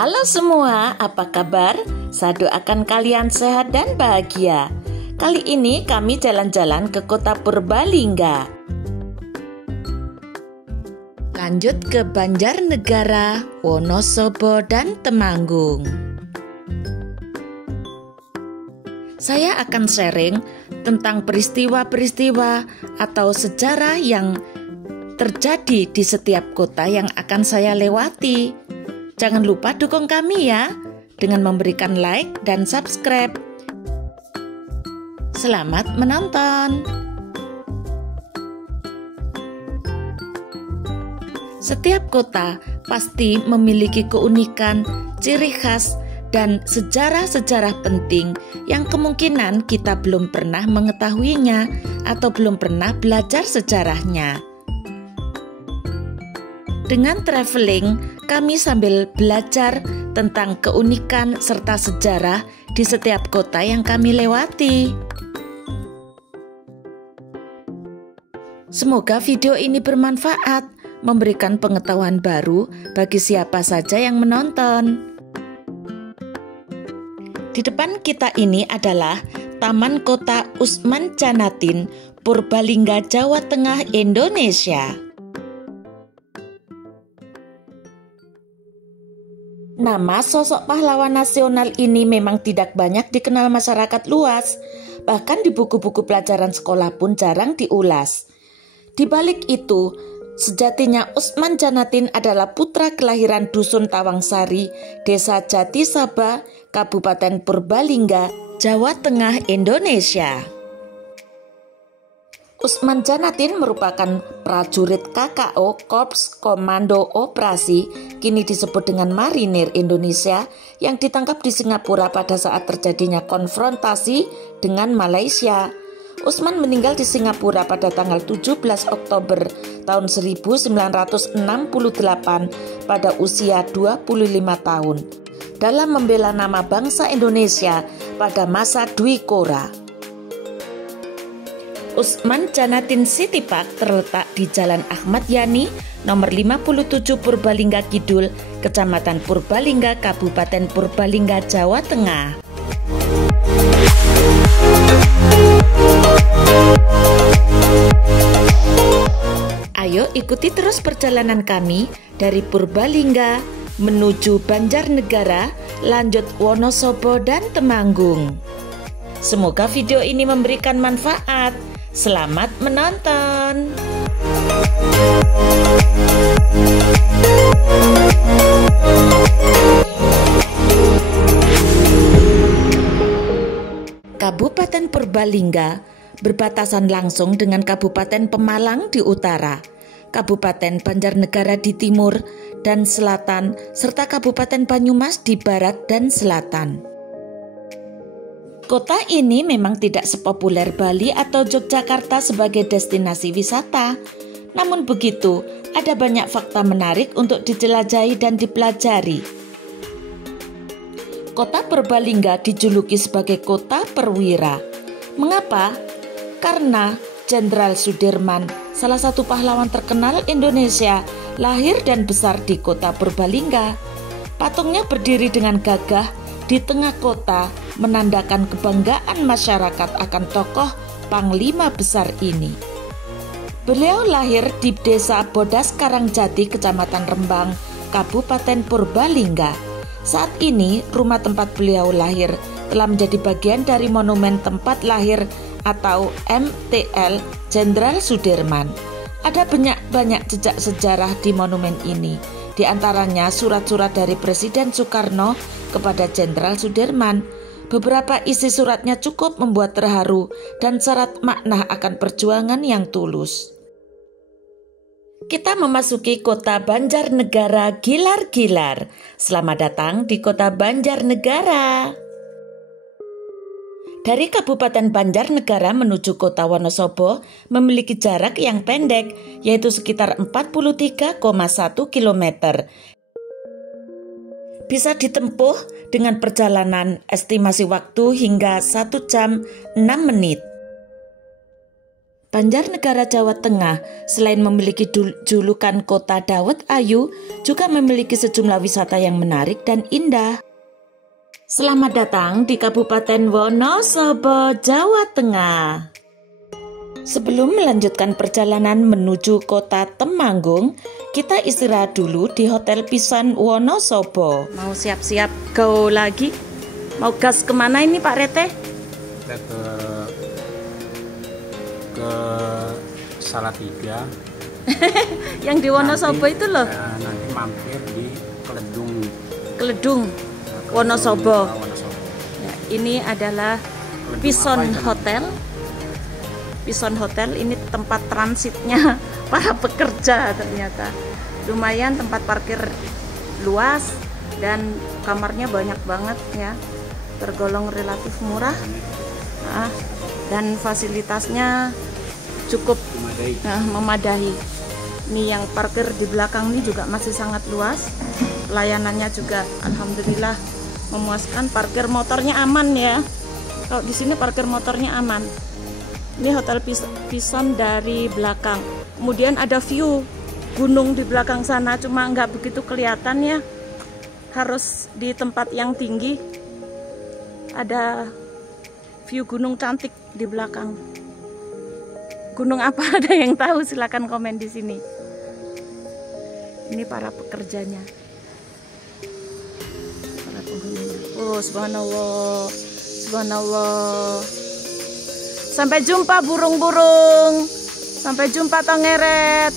Halo semua, apa kabar? Saya doakan kalian sehat dan bahagia. Kali ini kami jalan-jalan ke kota Purbalingga. Lanjut ke Banjarnegara, Wonosobo, dan Temanggung. Saya akan sharing tentang peristiwa-peristiwa atau sejarah yang terjadi di setiap kota yang akan saya lewati. Jangan lupa dukung kami ya, dengan memberikan like dan subscribe. Selamat menonton! Setiap kota pasti memiliki keunikan, ciri khas, dan sejarah-sejarah penting yang kemungkinan kita belum pernah mengetahuinya atau belum pernah belajar sejarahnya. Dengan traveling, kami sambil belajar tentang keunikan serta sejarah di setiap kota yang kami lewati. Semoga video ini bermanfaat, memberikan pengetahuan baru bagi siapa saja yang menonton. Di depan kita ini adalah Taman Kota Usman Janatin, Purbalingga, Jawa Tengah, Indonesia. Nama sosok pahlawan nasional ini memang tidak banyak dikenal masyarakat luas, bahkan di buku-buku pelajaran sekolah pun jarang diulas. Di balik itu, sejatinya Usman Janatin adalah putra kelahiran Dusun Tawangsari, Desa Jatisaba, Kabupaten Purbalingga, Jawa Tengah, Indonesia. Usman Janatin merupakan prajurit KKO Korps Komando Operasi, kini disebut dengan Marinir Indonesia, yang ditangkap di Singapura pada saat terjadinya konfrontasi dengan Malaysia. Usman meninggal di Singapura pada tanggal 17 Oktober tahun 1968 pada usia 25 tahun dalam membela nama bangsa Indonesia pada masa Dwi Kora. Usman Janatin City Park terletak di Jalan Ahmad Yani, nomor 57 Purbalingga Kidul, Kecamatan Purbalingga, Kabupaten Purbalingga, Jawa Tengah. Ayo ikuti terus perjalanan kami dari Purbalingga menuju Banjarnegara, lanjut Wonosobo dan Temanggung. Semoga video ini memberikan manfaat. Selamat menonton. Kabupaten Purbalingga berbatasan langsung dengan Kabupaten Pemalang di utara, Kabupaten Banjarnegara di timur dan selatan, serta Kabupaten Banyumas di barat dan selatan. Kota ini memang tidak sepopuler Bali atau Yogyakarta sebagai destinasi wisata. Namun begitu, ada banyak fakta menarik untuk dijelajahi dan dipelajari. Kota Purbalingga dijuluki sebagai kota perwira. Mengapa? Karena Jenderal Sudirman, salah satu pahlawan terkenal Indonesia, lahir dan besar di kota Purbalingga. Patungnya berdiri dengan gagah di tengah kota, menandakan kebanggaan masyarakat akan tokoh Panglima besar ini. Beliau lahir di Desa Bodas Karangjati, Kecamatan Rembang, Kabupaten Purbalingga. Saat ini, rumah tempat beliau lahir telah menjadi bagian dari Monumen Tempat Lahir atau MTL Jenderal Sudirman. Ada banyak jejak sejarah di monumen ini, di antaranya surat-surat dari Presiden Soekarno kepada Jenderal Sudirman. Beberapa isi suratnya cukup membuat terharu dan syarat makna akan perjuangan yang tulus. Kita memasuki kota Banjarnegara Gilar-Gilar. Selamat datang di kota Banjarnegara. Dari Kabupaten Banjarnegara menuju kota Wonosobo memiliki jarak yang pendek, yaitu sekitar 43,1 km. Bisa ditempuh dengan perjalanan estimasi waktu hingga 1 jam 6 menit. Banjarnegara Jawa Tengah selain memiliki julukan Kota Dawet Ayu, juga memiliki sejumlah wisata yang menarik dan indah. Selamat datang di Kabupaten Wonosobo, Jawa Tengah. Sebelum melanjutkan perjalanan menuju kota Temanggung, kita istirahat dulu di Hotel Pison Wonosobo. Mau siap-siap go lagi? Mau gas kemana ini Pak Rete? Kita ke Salatiga. Yang di Wonosobo itu loh. Nanti mampir di Keledung Wonosobo. Ya, ini adalah Pison Hotel. Pison Hotel ini tempat transitnya para pekerja ternyata. Lumayan, tempat parkir luas dan kamarnya banyak banget ya. Tergolong relatif murah. Dan fasilitasnya cukup memadai. Ini yang parkir di belakang ini juga masih sangat luas. Pelayanannya juga alhamdulillah memuaskan. Parkir motornya aman ya. Kalau di sini parkir motornya aman. Ini Hotel Pison dari belakang. Kemudian ada view gunung di belakang sana, cuma nggak begitu kelihatan ya. Harus di tempat yang tinggi. Ada view gunung cantik di belakang. Gunung apa ada yang tahu? Silakan komen di sini. Ini para pekerjanya. Para penghuninya. Oh, subhanallah. Subhanallah. Sampai jumpa burung-burung. Sampai jumpa tongeret.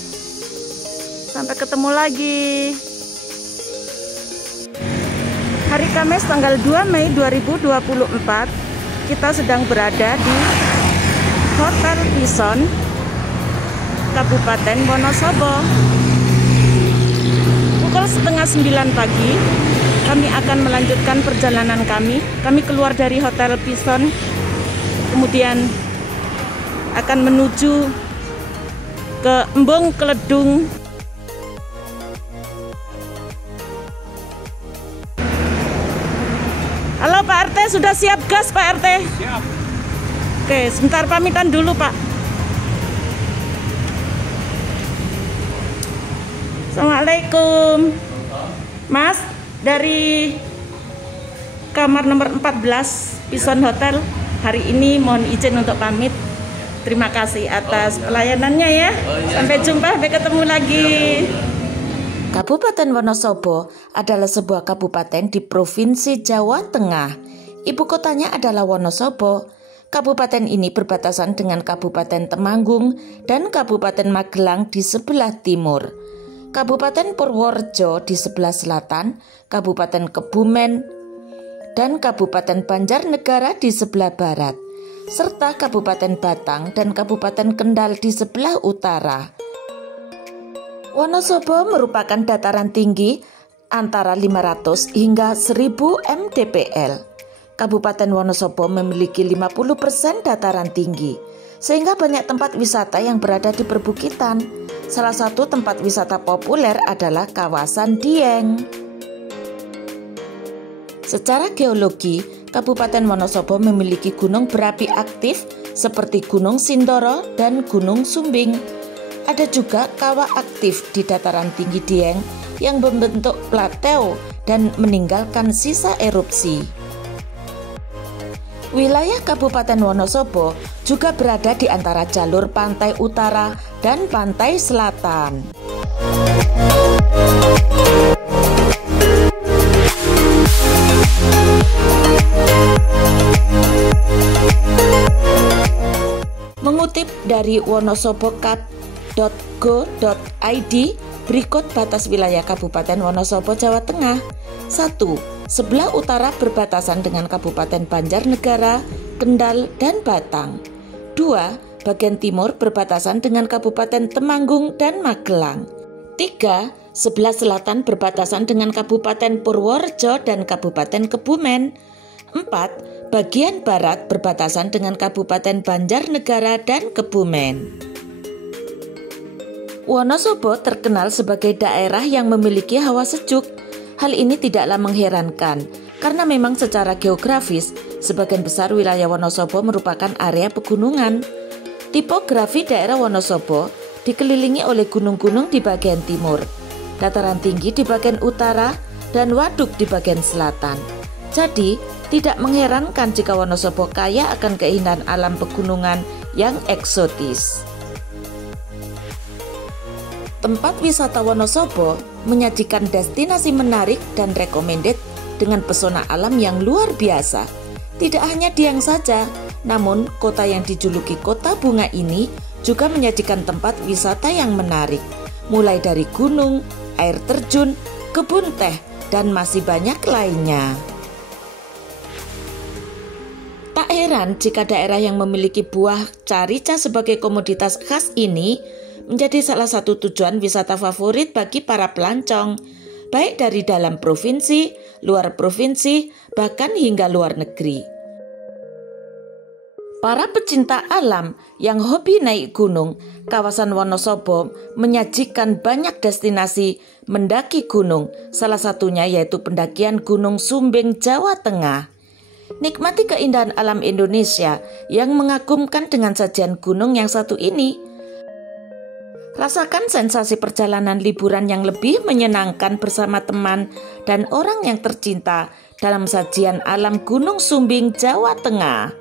Sampai ketemu lagi. Hari Kamis tanggal 2 Mei 2024, kita sedang berada di Hotel Pison, Kabupaten Wonosobo. Pukul 8:30 pagi, kami akan melanjutkan perjalanan kami. Kami keluar dari Hotel Pison, kemudian akan menuju ke Embung Keledung. Halo Pak RT, sudah siap gas Pak RT? Siap. Oke, sebentar pamitan dulu Pak. Assalamualaikum. Mas, dari kamar nomor 14 Pison Hotel, hari ini mohon izin untuk pamit. Terima kasih atas pelayanannya ya. Sampai jumpa, sampai ketemu lagi. Kabupaten Wonosobo adalah sebuah kabupaten di Provinsi Jawa Tengah. Ibu kotanya adalah Wonosobo. Kabupaten ini berbatasan dengan Kabupaten Temanggung dan Kabupaten Magelang di sebelah timur. Kabupaten Purworejo di sebelah selatan, Kabupaten Kebumen, dan Kabupaten Banjarnegara di sebelah barat, serta Kabupaten Batang dan Kabupaten Kendal di sebelah utara. Wonosobo merupakan dataran tinggi antara 500 hingga 1000 mdpl. Kabupaten Wonosobo memiliki 50% dataran tinggi, sehingga banyak tempat wisata yang berada di perbukitan. Salah satu tempat wisata populer adalah kawasan Dieng. Secara geologi, Kabupaten Wonosobo memiliki gunung berapi aktif seperti Gunung Sindoro dan Gunung Sumbing. Ada juga kawah aktif di dataran tinggi Dieng yang membentuk plateo dan meninggalkan sisa erupsi. Wilayah Kabupaten Wonosobo juga berada di antara jalur pantai utara dan pantai selatan. Mengutip dari wonosobo.go.id, berikut batas wilayah Kabupaten Wonosobo, Jawa Tengah. 1. Sebelah utara berbatasan dengan Kabupaten Banjarnegara, Kendal, dan Batang. 2. Bagian timur berbatasan dengan Kabupaten Temanggung dan Magelang. 3. Sebelah selatan berbatasan dengan Kabupaten Purworejo dan Kabupaten Kebumen. 4. Bagian barat berbatasan dengan Kabupaten Banjarnegara dan Kebumen. Wonosobo terkenal sebagai daerah yang memiliki hawa sejuk. Hal ini tidaklah mengherankan, karena memang secara geografis, sebagian besar wilayah Wonosobo merupakan area pegunungan. Tipografi daerah Wonosobo dikelilingi oleh gunung-gunung di bagian timur, dataran tinggi di bagian utara, dan waduk di bagian selatan. Jadi, tidak mengherankan jika Wonosobo kaya akan keindahan alam pegunungan yang eksotis. Tempat wisata Wonosobo menyajikan destinasi menarik dan recommended dengan pesona alam yang luar biasa. Tidak hanya Dieng saja, namun kota yang dijuluki kota bunga ini juga menyajikan tempat wisata yang menarik, mulai dari gunung, air terjun, kebun teh, dan masih banyak lainnya. Tak heran jika daerah yang memiliki buah carica sebagai komoditas khas ini menjadi salah satu tujuan wisata favorit bagi para pelancong, baik dari dalam provinsi, luar provinsi, bahkan hingga luar negeri. Para pecinta alam yang hobi naik gunung, kawasan Wonosobo menyajikan banyak destinasi mendaki gunung, salah satunya yaitu pendakian Gunung Sumbing, Jawa Tengah. Nikmati keindahan alam Indonesia yang mengagumkan dengan sajian gunung yang satu ini. Rasakan sensasi perjalanan liburan yang lebih menyenangkan bersama teman dan orang yang tercinta dalam sajian alam Gunung Sumbing, Jawa Tengah.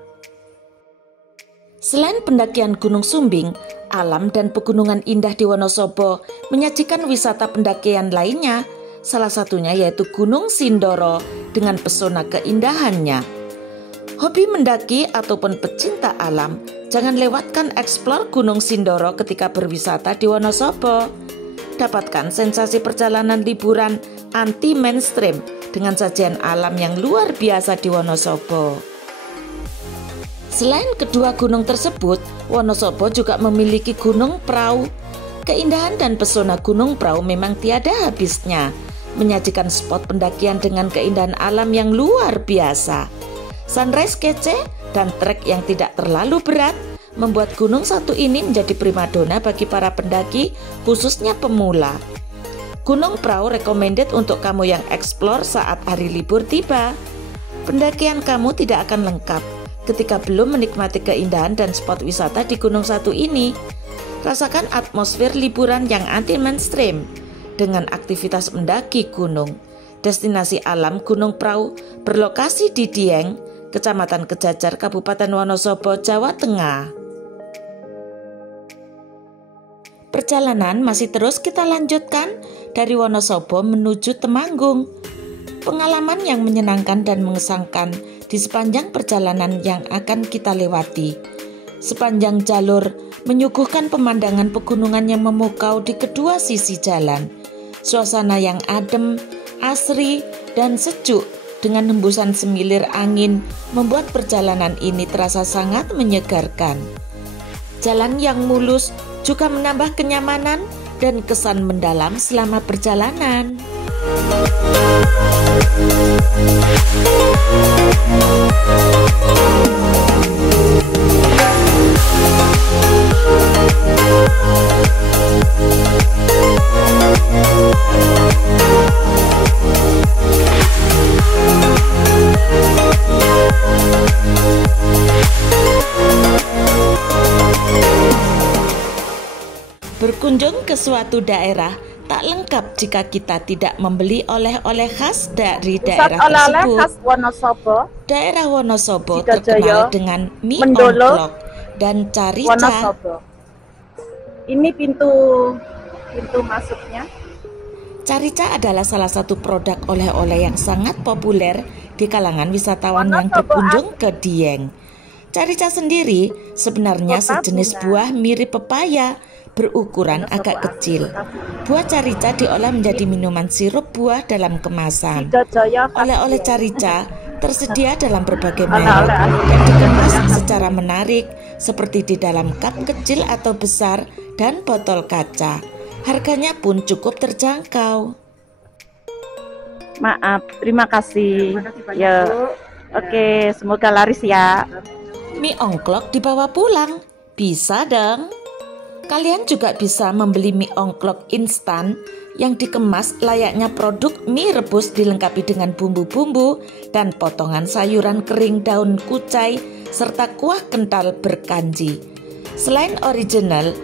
Selain pendakian Gunung Sumbing, alam dan pegunungan indah di Wonosobo menyajikan wisata pendakian lainnya, salah satunya yaitu Gunung Sindoro dengan pesona keindahannya. Hobi mendaki ataupun pecinta alam, jangan lewatkan eksplor Gunung Sindoro ketika berwisata di Wonosobo. Dapatkan sensasi perjalanan liburan anti mainstream dengan sajian alam yang luar biasa di Wonosobo. Selain kedua gunung tersebut, Wonosobo juga memiliki Gunung Prau. Keindahan dan pesona Gunung Prau memang tiada habisnya, menyajikan spot pendakian dengan keindahan alam yang luar biasa. Sunrise kece dan trek yang tidak terlalu berat membuat gunung satu ini menjadi primadona bagi para pendaki, khususnya pemula. Gunung Prau recommended untuk kamu yang eksplor saat hari libur tiba. Pendakian kamu tidak akan lengkap ketika belum menikmati keindahan dan spot wisata di gunung satu ini. Rasakan atmosfer liburan yang anti mainstream dengan aktivitas mendaki gunung. Destinasi alam Gunung Prau berlokasi di Dieng, Kecamatan Kejajar, Kabupaten Wonosobo, Jawa Tengah. Perjalanan masih terus kita lanjutkan dari Wonosobo menuju Temanggung. Pengalaman yang menyenangkan dan mengesankan di sepanjang perjalanan yang akan kita lewati. Sepanjang jalur menyuguhkan pemandangan pegunungan yang memukau di kedua sisi jalan. Suasana yang adem, asri, dan sejuk dengan hembusan semilir angin membuat perjalanan ini terasa sangat menyegarkan. Jalan yang mulus juga menambah kenyamanan dan kesan mendalam selama perjalanan. Berkunjung ke suatu daerah tak lengkap jika kita tidak membeli oleh-oleh khas dari daerah tersebut. Khas Wonosobo. Daerah Wonosobo terkenal dengan mie ongklok dan carica. Wonosobo. Ini pintu masuknya. Carica adalah salah satu produk oleh-oleh yang sangat populer di kalangan wisatawan yang berkunjung ke Dieng. Carica sendiri sebenarnya sejenis buah mirip pepaya, berukuran agak kecil. Buah carica diolah menjadi minuman sirup buah dalam kemasan. Oleh-oleh carica tersedia dalam berbagai merek dan dikemas secara menarik seperti di dalam cup kecil atau besar dan botol kaca. Harganya pun cukup terjangkau. Maaf, terima kasih. Ya, oke, semoga laris ya. Mie ongklok dibawa pulang, bisa dong. Kalian juga bisa membeli mie ongklok instan yang dikemas layaknya produk mie rebus dilengkapi dengan bumbu-bumbu dan potongan sayuran kering daun kucai serta kuah kental berkanji. Selain original,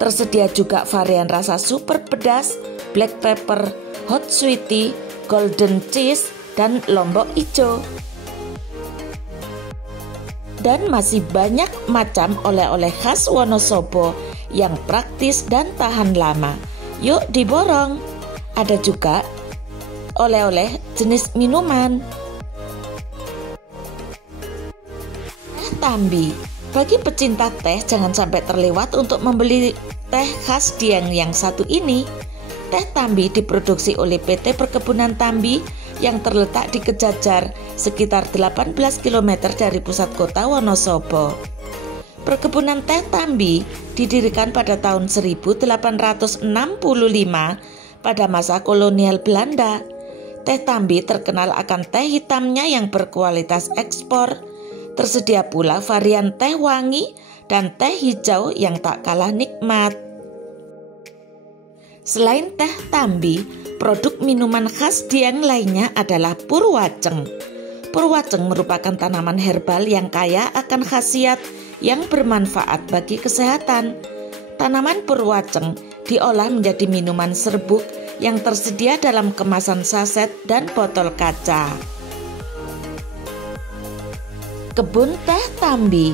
tersedia juga varian rasa super pedas, black pepper, hot sweetie, golden cheese, dan lombok ijo. Dan masih banyak macam oleh-oleh khas Wonosobo yang praktis dan tahan lama. Yuk diborong. Ada juga oleh-oleh jenis minuman. Teh Tambi. Bagi pecinta teh jangan sampai terlewat untuk membeli teh khas Dieng yang satu ini. Teh Tambi diproduksi oleh PT Perkebunan Tambi yang terletak di Kejajar, sekitar 18 km dari pusat kota Wonosobo. Perkebunan teh Tambi didirikan pada tahun 1865 pada masa kolonial Belanda. Teh Tambi terkenal akan teh hitamnya yang berkualitas ekspor. Tersedia pula varian teh wangi dan teh hijau yang tak kalah nikmat. Selain teh Tambi, produk minuman khas Dieng lainnya adalah purwaceng. Purwaceng merupakan tanaman herbal yang kaya akan khasiat yang bermanfaat bagi kesehatan. Tanaman purwaceng diolah menjadi minuman serbuk yang tersedia dalam kemasan saset dan botol kaca. Kebun teh Tambi.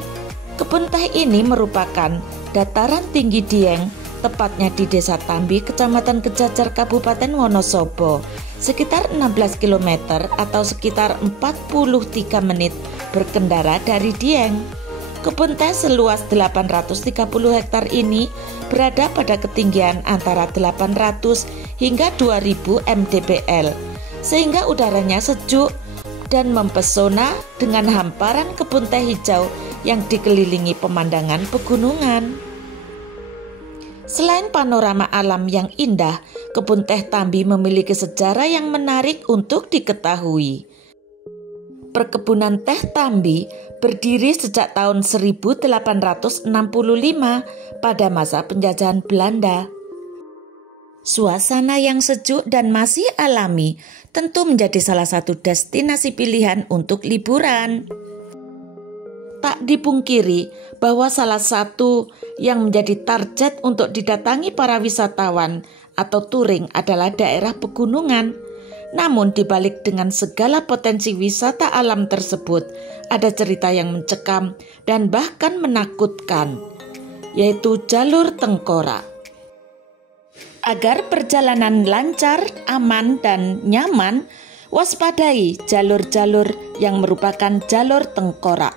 Kebun teh ini merupakan dataran tinggi Dieng, tepatnya di Desa Tambi, Kecamatan Kejajar, Kabupaten Wonosobo, sekitar 16 km atau sekitar 43 menit berkendara dari Dieng. Kebun teh seluas 830 hektar ini berada pada ketinggian antara 800 hingga 2000 mdpl, sehingga udaranya sejuk dan mempesona dengan hamparan kebun teh hijau yang dikelilingi pemandangan pegunungan. Selain panorama alam yang indah, kebun teh Tambi memiliki sejarah yang menarik untuk diketahui. Perkebunan teh Tambi berdiri sejak tahun 1865 pada masa penjajahan Belanda. Suasana yang sejuk dan masih alami tentu menjadi salah satu destinasi pilihan untuk liburan. Tak dipungkiri bahwa salah satu yang menjadi target untuk didatangi para wisatawan atau touring adalah daerah pegunungan. Namun dibalik dengan segala potensi wisata alam tersebut, ada cerita yang mencekam dan bahkan menakutkan, yaitu jalur tengkorak. Agar perjalanan lancar, aman, dan nyaman, waspadai jalur-jalur yang merupakan jalur tengkorak.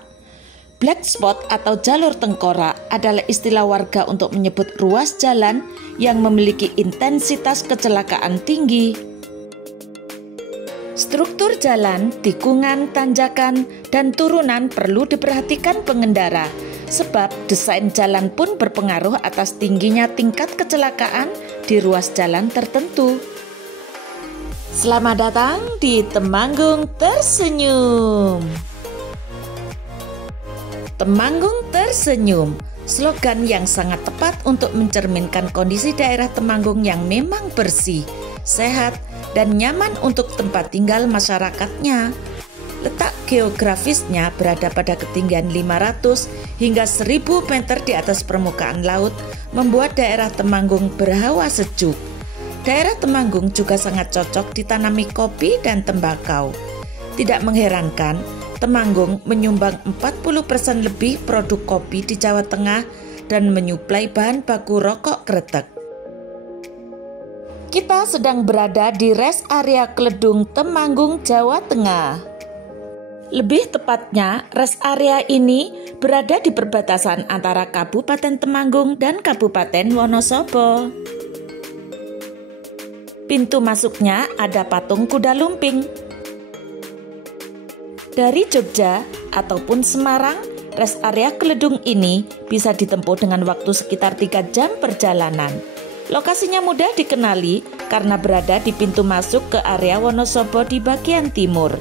Black spot atau jalur tengkorak adalah istilah warga untuk menyebut ruas jalan yang memiliki intensitas kecelakaan tinggi. Struktur jalan, tikungan, tanjakan, dan turunan perlu diperhatikan pengendara, sebab desain jalan pun berpengaruh atas tingginya tingkat kecelakaan di ruas jalan tertentu. Selamat datang di Temanggung Tersenyum. Temanggung Tersenyum, slogan yang sangat tepat untuk mencerminkan kondisi daerah Temanggung yang memang bersih, sehat, dan nyaman untuk tempat tinggal masyarakatnya. Letak geografisnya berada pada ketinggian 500 hingga 1000 meter di atas permukaan laut, membuat daerah Temanggung berhawa sejuk. Daerah Temanggung juga sangat cocok ditanami kopi dan tembakau. Tidak mengherankan, Temanggung menyumbang 40% lebih produk kopi di Jawa Tengah dan menyuplai bahan baku rokok kretek. Kita sedang berada di rest area Kledung, Temanggung, Jawa Tengah. Lebih tepatnya, rest area ini berada di perbatasan antara Kabupaten Temanggung dan Kabupaten Wonosobo. Pintu masuknya ada patung kuda lumping. Dari Jogja ataupun Semarang, rest area Kledung ini bisa ditempuh dengan waktu sekitar 3 jam perjalanan. Lokasinya mudah dikenali karena berada di pintu masuk ke area Wonosobo di bagian timur.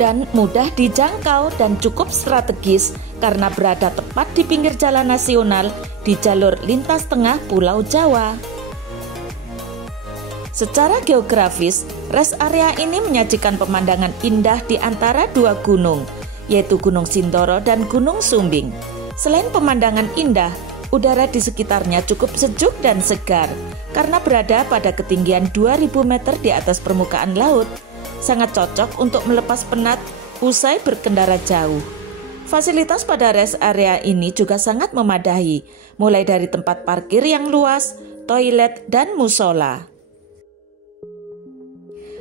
Dan mudah dijangkau dan cukup strategis karena berada tepat di pinggir jalan nasional di jalur lintas tengah Pulau Jawa. Secara geografis, rest area ini menyajikan pemandangan indah di antara dua gunung, yaitu Gunung Sindoro dan Gunung Sumbing. Selain pemandangan indah, udara di sekitarnya cukup sejuk dan segar karena berada pada ketinggian 2000 meter di atas permukaan laut. Sangat cocok untuk melepas penat usai berkendara jauh. Fasilitas pada rest area ini juga sangat memadai, mulai dari tempat parkir yang luas, toilet, dan musola.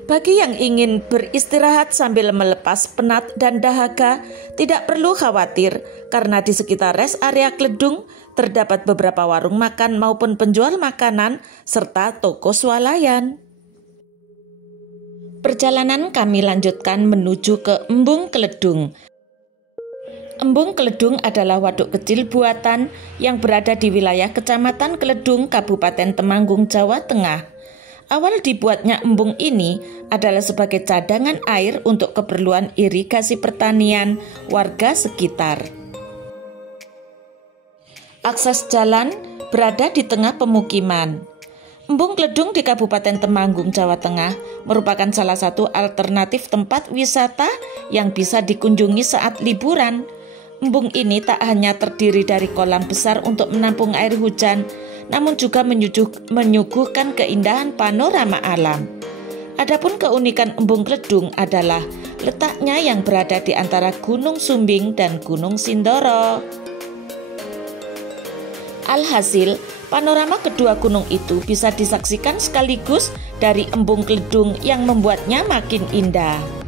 Bagi yang ingin beristirahat sambil melepas penat dan dahaga, tidak perlu khawatir karena di sekitar rest area Kledung terdapat beberapa warung makan maupun penjual makanan serta toko swalayan. Perjalanan kami lanjutkan menuju ke Embung Kledung. Embung Kledung adalah waduk kecil buatan yang berada di wilayah Kecamatan Kledung, Kabupaten Temanggung, Jawa Tengah. Awal dibuatnya embung ini adalah sebagai cadangan air untuk keperluan irigasi pertanian warga sekitar. Akses jalan berada di tengah pemukiman. Embung Kledung di Kabupaten Temanggung, Jawa Tengah merupakan salah satu alternatif tempat wisata yang bisa dikunjungi saat liburan. Embung ini tak hanya terdiri dari kolam besar untuk menampung air hujan, namun juga menyuguhkan keindahan panorama alam. Adapun keunikan Embung Kledung adalah letaknya yang berada di antara Gunung Sumbing dan Gunung Sindoro. Alhasil, panorama kedua gunung itu bisa disaksikan sekaligus dari Embung Kledung yang membuatnya makin indah.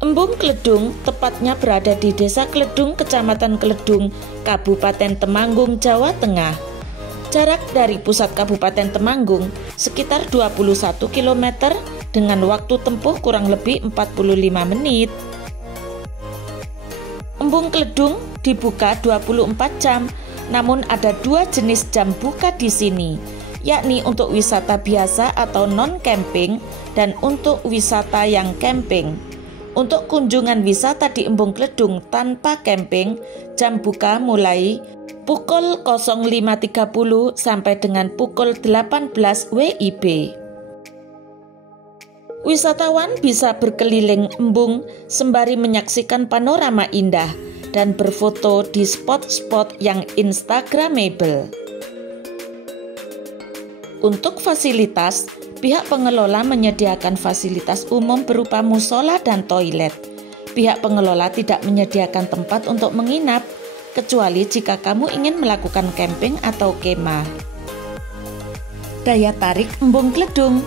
Embung Kledung tepatnya berada di Desa Kledung, Kecamatan Kledung, Kabupaten Temanggung, Jawa Tengah. Jarak dari pusat Kabupaten Temanggung sekitar 21 km dengan waktu tempuh kurang lebih 45 menit. Embung Kledung dibuka 24 jam, namun ada dua jenis jam buka di sini, yakni untuk wisata biasa atau non-camping dan untuk wisata yang camping. Untuk kunjungan wisata di Embung Kledung tanpa camping, jam buka mulai pukul 05.30 sampai dengan pukul 18 WIB. Wisatawan bisa berkeliling embung sembari menyaksikan panorama indah dan berfoto di spot-spot yang instagramable. Untuk fasilitas, pihak pengelola menyediakan fasilitas umum berupa musola dan toilet. Pihak pengelola tidak menyediakan tempat untuk menginap, kecuali jika kamu ingin melakukan camping atau kemah. Daya tarik Embung Kledung.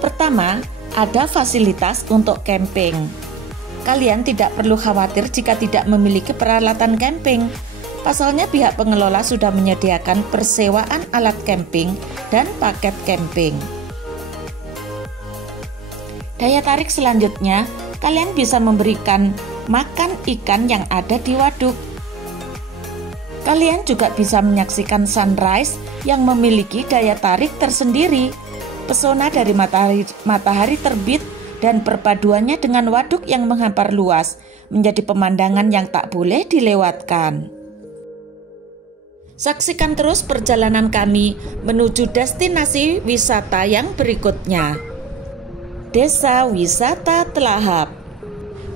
Pertama, ada fasilitas untuk camping. Kalian tidak perlu khawatir jika tidak memiliki peralatan camping. Pasalnya pihak pengelola sudah menyediakan persewaan alat camping dan paket camping. Daya tarik selanjutnya, kalian bisa memberikan makan ikan yang ada di waduk. Kalian juga bisa menyaksikan sunrise yang memiliki daya tarik tersendiri. Pesona dari matahari terbit dan perpaduannya dengan waduk yang menghampar luas menjadi pemandangan yang tak boleh dilewatkan. Saksikan terus perjalanan kami menuju destinasi wisata yang berikutnya. Desa Wisata Telahap.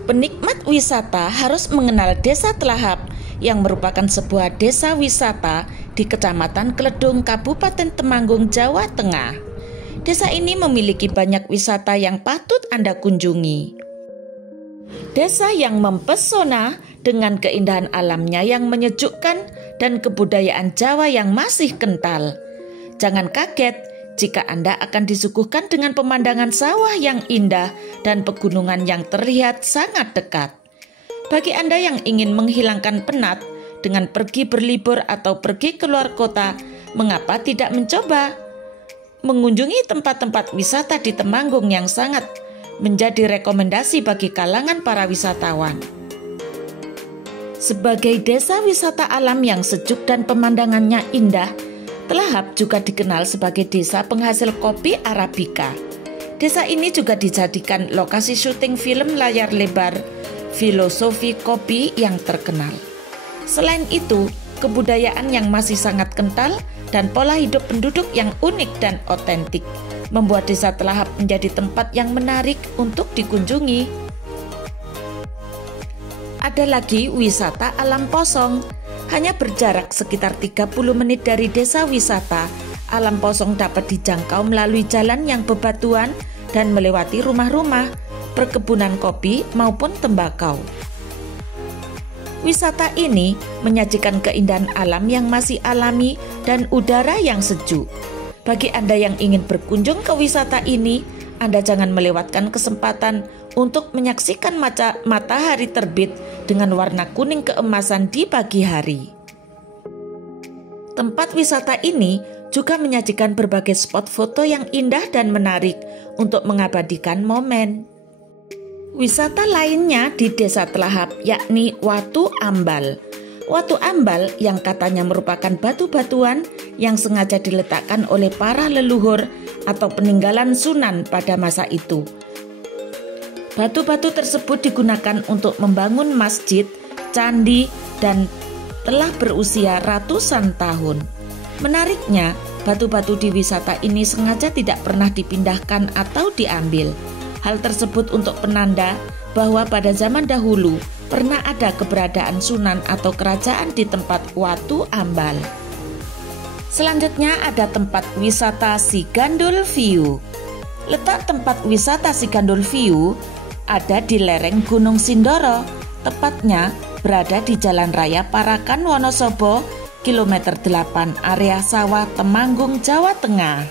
Penikmat wisata harus mengenal Desa Telahap yang merupakan sebuah desa wisata di Kecamatan Kledung, Kabupaten Temanggung, Jawa Tengah. Desa ini memiliki banyak wisata yang patut Anda kunjungi. Desa yang mempesona dengan keindahan alamnya yang menyejukkan dan kebudayaan Jawa yang masih kental. Jangan kaget jika Anda akan disuguhkan dengan pemandangan sawah yang indah dan pegunungan yang terlihat sangat dekat. Bagi Anda yang ingin menghilangkan penat dengan pergi berlibur atau pergi keluar kota, mengapa tidak mencoba mengunjungi tempat-tempat wisata di Temanggung yang sangat menjadi rekomendasi bagi kalangan para wisatawan. Sebagai desa wisata alam yang sejuk dan pemandangannya indah, Telahap juga dikenal sebagai desa penghasil kopi Arabica. Desa ini juga dijadikan lokasi syuting film layar lebar Filosofi Kopi yang terkenal. Selain itu, kebudayaan yang masih sangat kental dan pola hidup penduduk yang unik dan otentik membuat Desa Telahap menjadi tempat yang menarik untuk dikunjungi. Ada lagi wisata alam Posong. Hanya berjarak sekitar 30 menit dari desa wisata, Alam Posong dapat dijangkau melalui jalan yang bebatuan dan melewati rumah-rumah, perkebunan kopi maupun tembakau. Wisata ini menyajikan keindahan alam yang masih alami dan udara yang sejuk. Bagi Anda yang ingin berkunjung ke wisata ini, Anda jangan melewatkan kesempatan untuk menyaksikan matahari terbit dengan warna kuning keemasan di pagi hari. Tempat wisata ini juga menyajikan berbagai spot foto yang indah dan menarik untuk mengabadikan momen. Wisata lainnya di Desa Telahap yakni Watu Ambal. Watu Ambal yang katanya merupakan batu-batuan yang sengaja diletakkan oleh para leluhur atau peninggalan Sunan pada masa itu. Batu-batu tersebut digunakan untuk membangun masjid, candi, dan telah berusia ratusan tahun. Menariknya, batu-batu di wisata ini sengaja tidak pernah dipindahkan atau diambil. Hal tersebut untuk penanda bahwa pada zaman dahulu pernah ada keberadaan sunan atau kerajaan di tempat Watu Ambal. Selanjutnya ada tempat wisata Sigandul View. Letak tempat wisata Sigandul View ada di lereng Gunung Sindoro, tepatnya berada di Jalan Raya Parakan Wonosobo, kilometer 8 area sawah Temanggung, Jawa Tengah.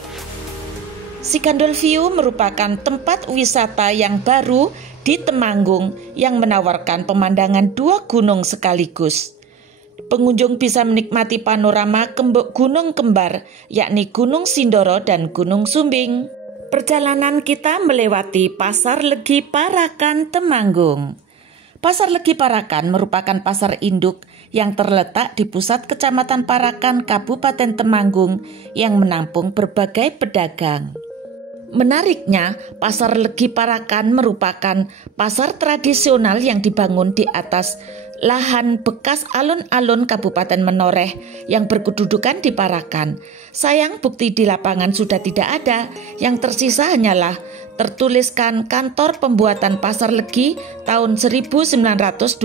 Sigandul View merupakan tempat wisata yang baru di Temanggung yang menawarkan pemandangan dua gunung sekaligus. Pengunjung bisa menikmati panorama gunung kembar, yakni Gunung Sindoro dan Gunung Sumbing. Perjalanan kita melewati Pasar Legi Parakan, Temanggung. Pasar Legi Parakan merupakan pasar induk yang terletak di pusat Kecamatan Parakan, Kabupaten Temanggung yang menampung berbagai pedagang. Menariknya, Pasar Legi Parakan merupakan pasar tradisional yang dibangun di atas lahan bekas alun-alun Kabupaten Menoreh yang berkedudukan di Parakan. Sayang bukti di lapangan sudah tidak ada, yang tersisa hanyalah tertuliskan Kantor Pembuatan Pasar Legi tahun 1925.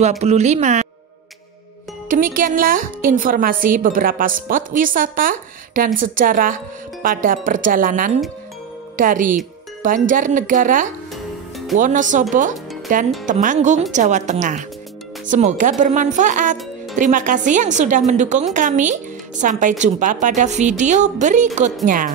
Demikianlah informasi beberapa spot wisata dan sejarah pada perjalanan dari Banjarnegara, Wonosobo, dan Temanggung, Jawa Tengah. Semoga bermanfaat. Terima kasih yang sudah mendukung kami. Sampai jumpa pada video berikutnya.